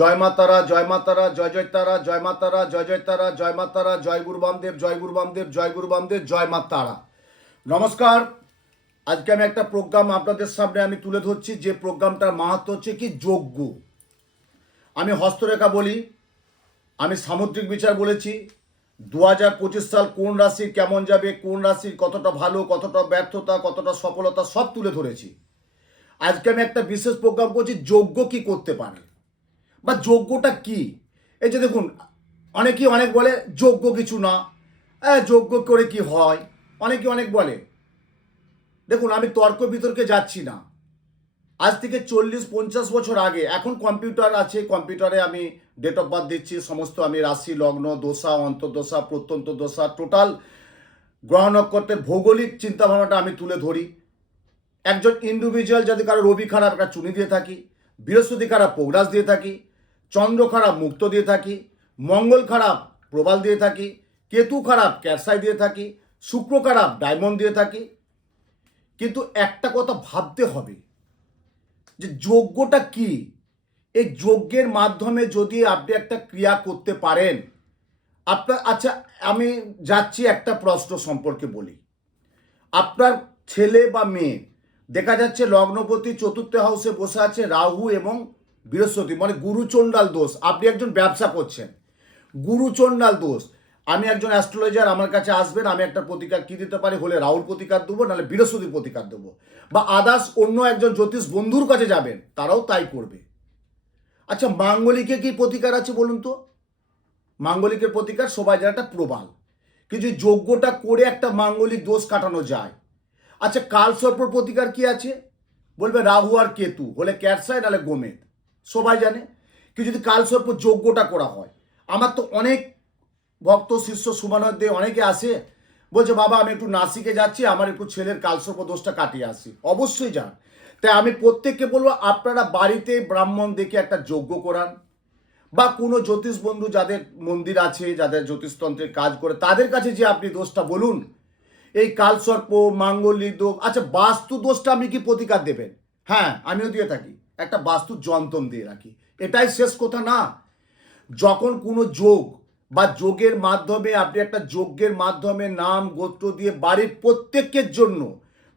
জয় মাতারা জয় মাতারা জয় জয় তারা, জয় মাতারা জয় জয় তারা, জয় মাতারা জয় গুরু বামদেব, জয় গুরু বামদেব, জয় গুরু বামদেব, জয় মা তারা। নমস্কার। আজকে আমি একটা প্রোগ্রাম আপনাদের সামনে আমি তুলে ধরছি, যে প্রোগ্রামটার মাহাত্ম হচ্ছে কি? যজ্ঞ। আমি হস্তরেখা বলি, আমি সামুদ্রিক বিচার বলেছি দু হাজার পঁচিশ সাল কোন রাশির কেমন যাবে, কোন রাশির কতটা ভালো, কতটা ব্যর্থতা, কতটা সফলতা, সব তুলে ধরেছি। আজকে আমি একটা বিশেষ প্রোগ্রাম করছি যোগ্য কি করতে পারে? বা যোগ্যটা কি? এই যে দেখুন, অনেকেই অনেক বলে যোগ্য কিছু না। হ্যাঁ যোগ্য করে কি হয়? অনেকে অনেক বলে। দেখুন, আমি তর্ক বিতর্কে যাচ্ছি না। আজ থেকে চল্লিশ, পঞ্চাশ বছর আগে, এখন কম্পিউটার আছে, কম্পিউটারে আমি ডেট অফ বার্থ দিচ্ছি, সমস্ত আমি রাশি, লগ্ন, দোষা অন্তর্দশা প্রত্যন্ত দোষা টোটাল গ্রহ নক্ষত্রের ভৌগোলিক চিন্তাভাবনাটা আমি তুলে ধরি। একজন ইন্ডিভিজুয়াল যদি কারও রবি খারাপ, একটা চুনি দিয়ে থাকি, বৃহস্পতি খারাপ পৌরাস দিয়ে থাকি চন্দ্র খারাপ মুক্ত দিয়ে থাকি, মঙ্গল খারাপ প্রবাল দিয়ে থাকি, কেতু খারাপ ক্যারসাই দিয়ে থাকি, শুক্র খারাপ ডায়মন্ড দিয়ে থাকি। কিন্তু একটা কথা ভাবতে হবে, যে যোগ্যটা কি? এই যজ্ঞের মাধ্যমে যদি আপনি একটা ক্রিয়া করতে পারেন, আপনার আচ্ছা আমি যাচ্ছি একটা প্রশ্ন সম্পর্কে বলি। আপনার ছেলে বা মেয়ে, দেখা যাচ্ছে লগ্নপতি চতুর্থ হাউসে বসে আছে রাহু এবং বৃহস্পতি মানে গুরুচণ্ডাল দোষ। আপনি একজন ব্যবসা করছেন। গুরুচণ্ডাল দোষ। আমি একজন অ্যাস্ট্রোলজার আমার কাছে আসবেন, আমি একটা প্রতিকার কি দিতে পারি? হলে রাহুল প্রতিকার দেবো, নাহলে বৃহস্পতির প্রতিকার দেবো। বা আদার্স অন্য একজন জ্যোতিষ বন্ধুর কাছে যাবেন, তারাও তাই করবে। আচ্ছা মাঙ্গলিকে কি প্রতিকার আছে বলুন তো? মাঙ্গলিকের প্রতিকার সবাই জানে একটা প্রবাল। কিন্তু যজ্ঞটা করে একটা মাঙ্গলিক দোষ কাটানো যায়। আচ্ছা কালসর্প প্রতিকার কি আছে? বলবে রাহু আর কেতু, হলে ক্যাটসাই নাহলে গোমেদ সবাই জানে। কি যদি কালসর্প যজ্ঞটা করা হয়। আমার তো অনেক ভক্ত, শিষ্য সুমানদ দে অনেকে আসে, বলছে, বাবা, আমি একটু নাসিকে যাচ্ছি, আমার একটু ছেলের কালসর্প দোষটা কাটিয়ে আসি। অবশ্যই যান। তাই আমি প্রত্যেককে বলব, আপনারা বাড়িতে ব্রাহ্মণ দেখে একটা যজ্ঞ করান, বা কোনো জ্যোতিষ বন্ধু যাদের মন্দির আছে, যাদের জ্যোতিষতন্ত্রের কাজ করে, তাদের কাছে যে আপনি দোষটা বলুন, এই কালসর্প মাঙ্গলিক দোষ আচ্ছা বাস্তু দোষটা আপনি কি প্রতিকার দেবেন? হ্যাঁ আমিও দিয়ে থাকি। একটা বাস্তু যন্ত্রম দিয়ে রাখি। এটাই শেষ কথা না। যখন কোনো যোগ বা যোগের মাধ্যমে আপনি একটা যজ্ঞের মাধ্যমে নাম, গোত্র দিয়ে বাড়ির প্রত্যেকের জন্য,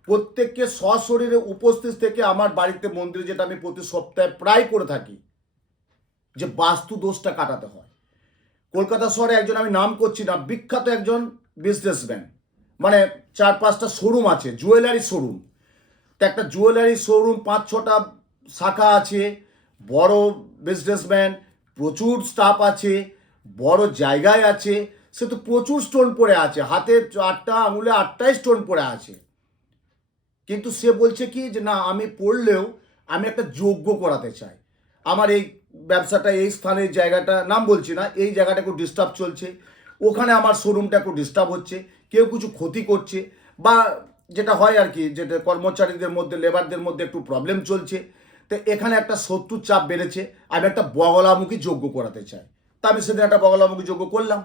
প্রত্যেককে সশরীরে উপস্থিত থেকে আমার বাড়িতে মন্দিরে যেটা আমি প্রতি সপ্তাহে প্রায় করে থাকি, যে বাস্তু দোষটা কাটাতে হয়। কলকাতা শহরে একজন আমি নাম করছি না, বিখ্যাত একজন বিজনেসম্যান মানে চার পাঁচটা শোরুম আছে জুয়েলারি শোরুম তো একটা জুয়েলারি শোরুম পাঁচ ছটা শাখা আছে, বড় বিজনেসম্যান প্রচুর স্টাফ আছে, বড় জায়গায় আছে, সে তো প্রচুর স্টোন পড়ে আছে, হাতে আটটা আঙুলে আটটাই স্টোন পড়ে আছে। কিন্তু সে বলছে কি যে, না, আমি পড়লেও আমি একটা যোগ্য করাতে চাই। আমার এই ব্যবসাটা, এই স্থানের জায়গাটা, নাম বলছি না, এই জায়গাটা একটু ডিস্টার্ব চলছে। ওখানে আমার শোরুমটা একটু ডিস্টার্ব হচ্ছে, কেউ কিছু ক্ষতি করছে, বা যেটা হয় আর কি, যেটা কর্মচারীদের মধ্যে লেবারদের মধ্যে একটু প্রবলেম চলছে। তো এখানে একটা শত্রুর চাপ বেড়েছে, আমি একটা বগলামুখী যোগ্য করাতে চাই। তা আমি সেদিন একটা বগলামুখী যোগ্য করলাম।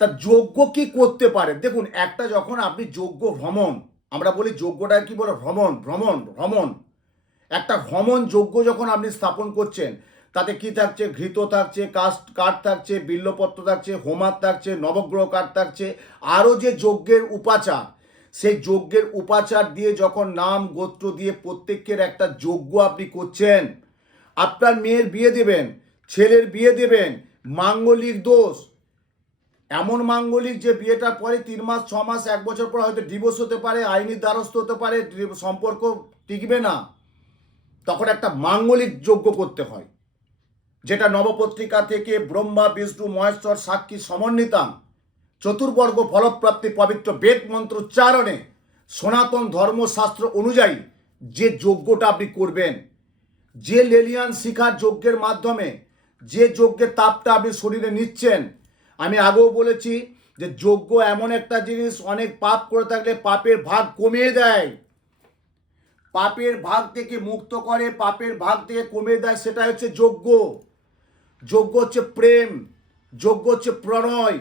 তা যোগ্য কি করতে পারে? দেখুন, একটা যখন আপনি যোগ্য ভ্রমণ, আমরা বলি যোগ্যটা কি বলে? ভ্রমণ ভ্রমণ ভ্রমণ। একটা ভ্রমণ যোগ্য যখন আপনি স্থাপন করছেন, তাতে কি থাকছে? ঘৃত থাকছে, কাস্ট কার্ড থাকছে, বিল্লপত্র থাকছে, হোমার থাকছে, নবগ্রহ কার্ড থাকছে। আরও যে যজ্ঞের উপাচার সেই যজ্ঞের উপাচার দিয়ে যখন নাম গোত্র দিয়ে প্রত্যেকের একটা যজ্ঞ আপনি করছেন, আপনার মেয়ের বিয়ে দেবেন, ছেলের বিয়ে দেবেন, মাঙ্গলিক দোষ। এমন মাঙ্গলিক যে বিয়েটার পরে তিন মাস, ছ মাস, এক বছর পর হয়তো ডিভোর্স হতে পারে, আইনি দ্বারস্থ হতে পারে সম্পর্ক টিকবে না। তখন একটা মাঙ্গলিক যজ্ঞ করতে হয়, যেটা নবপত্রিকা থেকে ব্রহ্মা, বিষ্ণু, মহেশ্বর, সাক্ষী সমন্বিতাম চতুর্বর্গ ফলপ্রাপ্তি পবিত্র বেদ মন্ত্র উচ্চারণে সনাতন ধর্মশাস্ত্র অনুযায়ী যে যজ্ঞটা আপনি করবেন, যে লেলিয়ান শিখার যজ্ঞের মাধ্যমে যে যজ্ঞের তাপটা আপনি শরীরে নিচ্ছেন, আমি আগেও বলেছি যে যজ্ঞ এমন একটা জিনিস, অনেক পাপ করে থাকলে পাপের ভাগ কমিয়ে দেয়। পাপের ভাগ থেকে মুক্ত করে, পাপের ভাগ থেকে কমিয়ে দেয় সেটা হচ্ছে যজ্ঞ। যজ্ঞ হচ্ছে প্রেম, যজ্ঞ হচ্ছে প্রণয়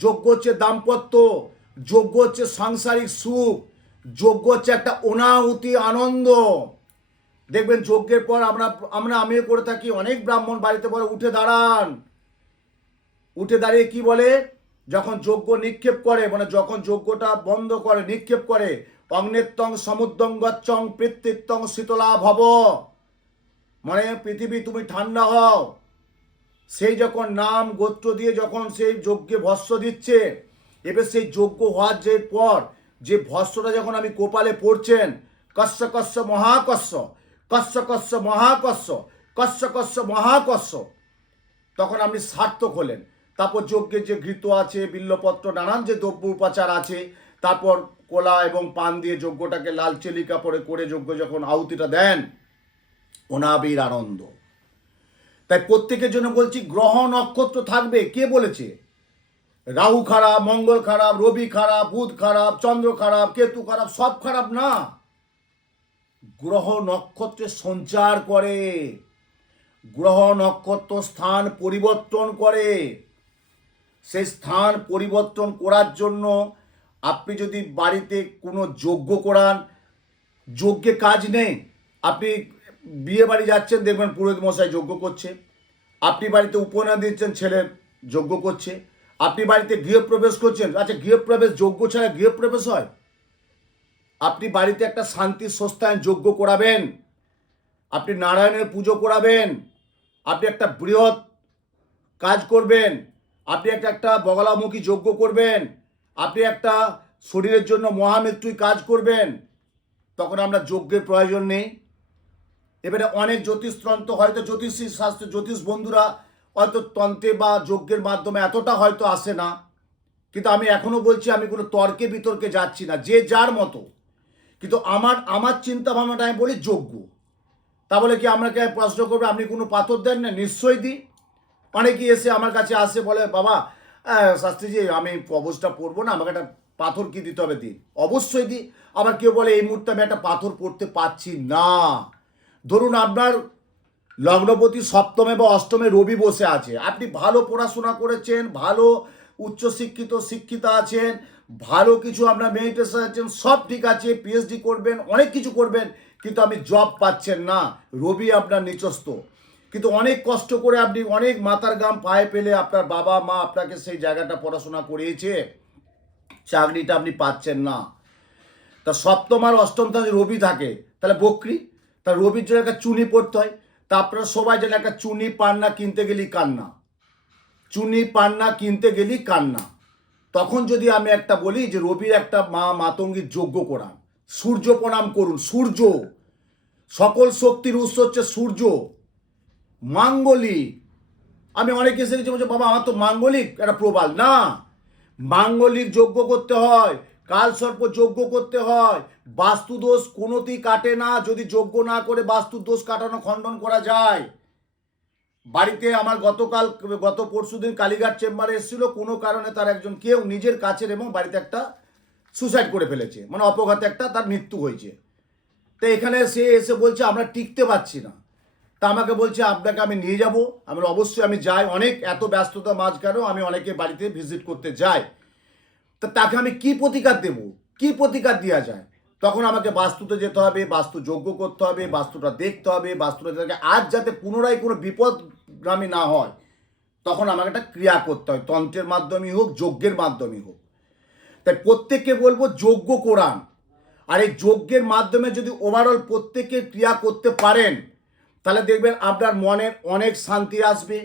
যজ্ঞ হচ্ছে দাম্পত্য যজ্ঞ হচ্ছে সাংসারিক সুখ যজ্ঞ হচ্ছে একটা অনাহুতি আনন্দ। দেখবেন যজ্ঞের পর আমরা আমরা আমিও করে থাকি, অনেক ব্রাহ্মণ বাড়িতে বলে উঠে দাঁড়ান। উঠে দাঁড়িয়ে কি বলে? যখন যজ্ঞ নিক্ষেপ করে মানে যখন যজ্ঞটা বন্ধ করে, নিক্ষেপ করে, অগ্নেত্তং সমুদ্রং গচ্ছং পৃথিত্তং শীতলা ভব মানে পৃথিবী তুমি ঠান্ডা হও। সেই যখন নাম গোত্র দিয়ে যখন সেই যজ্ঞে ভস্য দিচ্ছে, এবার সেই যজ্ঞ হওয়ার যে পর, যে ভস্যটা যখন আমি কোপালে পড়ছেন, কস্য কস্য মহাকস্য, কস্য কস্য মহাকস্য, কস্য কস্য মহাকস্য, তখন আপনি সার্থক হলেন। তারপর যজ্ঞের যে ঘৃত আছে, বিল্লপত্র, নানান যে দ্রব্য উপাচার আছে, তারপর কোলা এবং পান দিয়ে যজ্ঞটাকে লাল চেলি কাপড়ে করে যজ্ঞ যখন আহুতিটা দেন, অনাবির আনন্দ। তাই প্রত্যেকের জন্য বলছি গ্রহ নক্ষত্র থাকবে। কে বলেছে? রাহু খারাপ, মঙ্গল খারাপ, রবি খারাপ, বুধ খারাপ, চন্দ্র খারাপ, কেতু খারাপ, সব খারাপ না। গ্রহ নক্ষত্রের সঞ্চার করে। গ্রহ নক্ষত্র স্থান পরিবর্তন করে। সেই স্থান পরিবর্তন করার জন্য আপনি যদি বাড়িতে কোনো যজ্ঞ করান, যজ্ঞে কাজ নেই, আপনি বিয়ে বাড়ি যাচ্ছেন, দেখবেন পুরোহিত মশাই যজ্ঞ করছে। আপনি বাড়িতে উপনয়ন দিচ্ছেন ছেলের যজ্ঞ করছে। আপনি বাড়িতে গৃহপ্রবেশ করছেন আচ্ছা গৃহপ্রবেশ যজ্ঞ ছাড়া গৃহপ্রবেশ হয়? আপনি বাড়িতে একটা শান্তি সস্তায়ন যজ্ঞ করাবেন, আপনি নারায়ণের পুজো করাবেন, আপনি একটা বৃহৎ কাজ করবেন, আপনি একটা একটা বগলামুখী যজ্ঞ করবেন, আপনি একটা শরীরের জন্য মহামৃত্যুই কাজ করবেন, তখন আমরা যজ্ঞের প্রয়োজন নেই। এবারে অনেক জ্যোতিষতন্ত্র হয়তো জ্যোতিষী শাস্ত্র জ্যোতিষ বন্ধুরা হয়তো তন্ত্রে বা যজ্ঞের মাধ্যমে এতটা হয়তো আসে না। কিন্তু আমি এখনও বলছি, আমি কোনো তর্কে বিতর্কে যাচ্ছি না, যে যার মতো। কিন্তু আমার আমার চিন্তা ভাবনাটা আমি বলি যোগ্য তা বলে কি আমাকে প্রশ্ন করবে? আপনি কোনো পাথর দেন না? নিশ্চয়ই দিই। অনেকেই এসে আমার কাছে আসে, বলে, বাবা শাস্ত্রীজি, আমি কবচটা পরবো না, আমাকে একটা পাথর কি দিতে হবে দিন? অবশ্যই দিই। আবার কেউ বলে, এই মুহূর্তে আমি একটা পাথর পড়তে পারছি না। ধরুন আপনার লগ্নপতি সপ্তমে বা অষ্টমে রবি বসে আছে। আপনি ভালো পড়াশোনা করেছেন, ভালো উচ্চশিক্ষিত শিক্ষিত আছেন, ভালো কিছু আপনার মেডিটেশন আছেন, সব ঠিক আছে পিএইচডি করবেন, অনেক কিছু করবেন, কিন্তু আপনি জব পাচ্ছেন না। রবি আপনার নিচস্ত কিন্তু অনেক কষ্ট করে আপনি অনেক মাথার গাম পায়ে পেলে আপনার বাবা মা আপনাকে সেই জায়গাটা পড়াশোনা করিয়েছে, চাকরিটা আপনি পাচ্ছেন না। তা সপ্তম আর অষ্টম তাহলে রবি থাকে, তাহলে বকরি? তা রবির জন্য একটা চুনি পড়তে হয়। তা আপনারা সবাই জানেন একটা চুনি পান্না কিনতে গেলি কান্না। চুনি পান্না কিনতে গেলি কান্না। তখন যদি আমি একটা বলি যে রবির একটা মা মাতঙ্গীর যজ্ঞ করান। সূর্য প্রণাম করুন, সূর্য। সকল শক্তির উৎস হচ্ছে সূর্য। মাঙ্গলিক। আমি অনেক এসে গেছি বলছে, বাবা, আমার তো মাঙ্গলিক, একটা প্রবাল। না। মাঙ্গলিক যজ্ঞ করতে হয়। কাল সর্প যজ্ঞ করতে হয়। বাস্তু দোষ কোনোতেই কাটে না, যদি যজ্ঞ না করে বাস্তু দোষ কাটানো খণ্ডন করা যায়। বাড়িতে আমার গতকাল, গত পরশু দিন কালীঘাট চেম্বারে এসেছিল, কোনো কারণে তার একজন কেউ নিজের কাছের এবং বাড়িতে একটা সুসাইড করে ফেলেছে। মানে অপঘাতে একটা তার মৃত্যু হয়েছে। তো এখানে সে এসে বলছে, আমরা টিকতে পারছি না। তা আমাকে বলছে, আপনাকে আমি নিয়ে যাব। আমি অবশ্যই আমি যাই। অনেক এত ব্যস্ততা মাঝখানেও আমি অনেকে বাড়িতে ভিজিট করতে যাই। তা তাকে আমি কি প্রতিকার দেব? কি প্রতিকার দেওয়া যায়? তখন আমাকে বাস্তুতে যেতে হবে, বাস্তু যোগ্য করতে হবে, বাস্তুটা দেখতে হবে, বাস্তুটা দেখে আজ যাতে পুনরায় কোনো বিপদগামী না হয়, তখন আমাকে একটা ক্রিয়া করতে হয়। তন্ত্রের মাধ্যমেই হোক, যজ্ঞের মাধ্যমেই হোক। তাই প্রত্যেককে বলব যজ্ঞ কোরআন আর এই যজ্ঞের মাধ্যমে যদি ওভারঅল প্রত্যেকে ক্রিয়া করতে পারেন, তাহলে দেখবেন আপনার মনের অনেক শান্তি আসবে,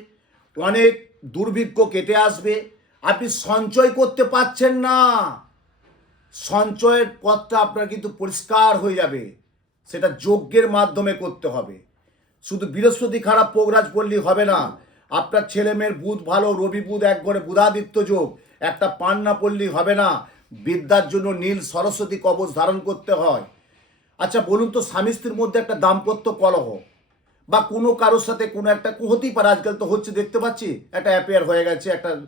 অনেক দুর্ভিক্ষ কেটে আসবে আপনি সঞ্চয় করতে পারছেন না। সঞ্চয়ের পথটা আপনার কিন্তু পরিষ্কার হয়ে যাবে। সেটা যজ্ঞের মাধ্যমে করতে হবে। শুধু বৃহস্পতি খারাপ পোগরাজ পড়লেই হবে না। আপনার ছেলে মেয়ের বুধ ভালো, রবি বুধ এক ঘরে বুধাদিত্য যোগ। একটা পান না পড়লেই হবে না। বিদ্যার জন্য নীল সরস্বতী কবচ ধারণ করতে হয়। আচ্ছা বলুন তো, স্বামী স্ত্রীর মধ্যে একটা দাম্পত্য কলহ বা কোনো কারোর সাথে কোনো একটা হতেই পারে আজকাল তো হচ্ছে, দেখতে পাচ্ছি, একটা অ্যাপেয়ার হয়ে গেছে, একটা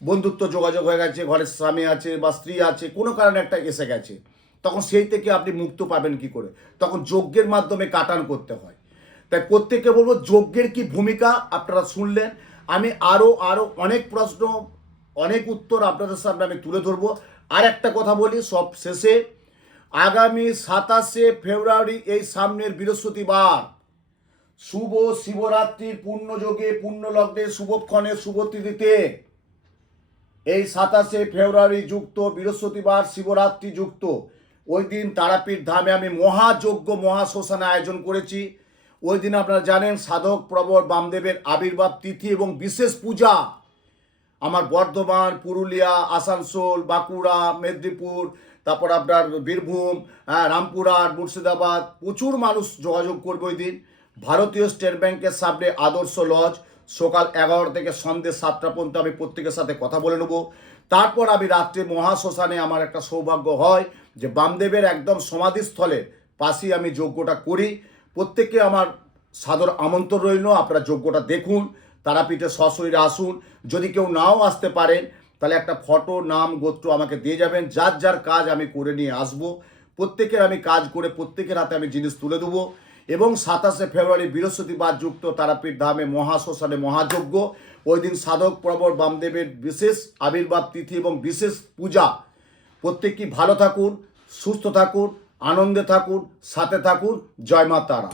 বন্ধুত্ব যোগাযোগ হয়ে গেছে ঘরের স্বামী আছে বা স্ত্রী আছে, কোনো কারণে একটা এসে গেছে, তখন সেই থেকে আপনি মুক্ত পাবেন কি করে? তখন যজ্ঞের মাধ্যমে কাটান করতে হয়। তাই প্রত্যেককে বলব, যজ্ঞের কি ভূমিকা? আপনারা শুনলেন। আমি আরও আরও অনেক প্রশ্ন, অনেক উত্তর আপনাদের সামনে আমি তুলে ধরবো। আর একটা কথা বলি, সব শেষে, আগামী সাতাশে ফেব্রুয়ারি এই সামনের বৃহস্পতিবার, শুভ শিবরাত্রির পূর্ণযোগে, পূর্ণলগ্নে, শুভক্ষণে শুভতিথিতে এই সাতাশে ফেব্রুয়ারি যুক্ত বৃহস্পতিবার শিবরাত্রি যুক্ত। ওই দিন তারাপীঠ ধামে আমি মহাযজ্ঞ মহাশ্মশানে আয়োজন করেছি। ওই দিন আপনারা জানেন সাধক প্রবর বামদেবের আবির্ভাব তিথি এবং বিশেষ পূজা। আমার বর্ধমান পুরুলিয়া আসানসোল বাঁকুড়া মেদিনীপুর তারপর আপনার বীরভূম হ্যাঁ, রামপুরহাট মুর্শিদাবাদ প্রচুর মানুষ যোগাযোগ করবে ওই দিন। ভারতীয় স্টেট ব্যাংকের সামনে আদর্শ লজ সকাল এগারোটা থেকে সন্ধ্যে সাতটা পর্যন্ত আমি প্রত্যেকের সাথে কথা বলে নেব। তারপর আমি রাত্রে মহাশ্মশানে আমার একটা সৌভাগ্য হয় যে বামদেবের একদম সমাধিস্থলের পাশেই আমি যজ্ঞটা করি। প্রত্যেককে আমার সাদর আমন্ত্রণ রইল, আপনারা যজ্ঞটা দেখুন, তারাপীঠে সশরীরে আসুন। যদি কেউ নাও আসতে পারেন তাহলে একটা ফটো, নাম, গোত্র আমাকে দিয়ে যাবেন। যার যার কাজ আমি করে নিয়ে আসব। প্রত্যেকের আমি কাজ করে প্রত্যেকের হাতে আমি জিনিস তুলে দেবো। এবং সাতাশে ফেব্রুয়ারি বৃহস্পতিবার যুক্ত তারাপীঠ ধামে মহাশ্মশানে মহাযজ্ঞ। ওই দিন সাধক প্রবর বামদেবের বিশেষ আবির্ভাব তিথি এবং বিশেষ পূজা। প্রত্যেকটি ভালো থাকুন, সুস্থ থাকুন, আনন্দে থাকুন, সাথে থাকুন। জয় মা তারা।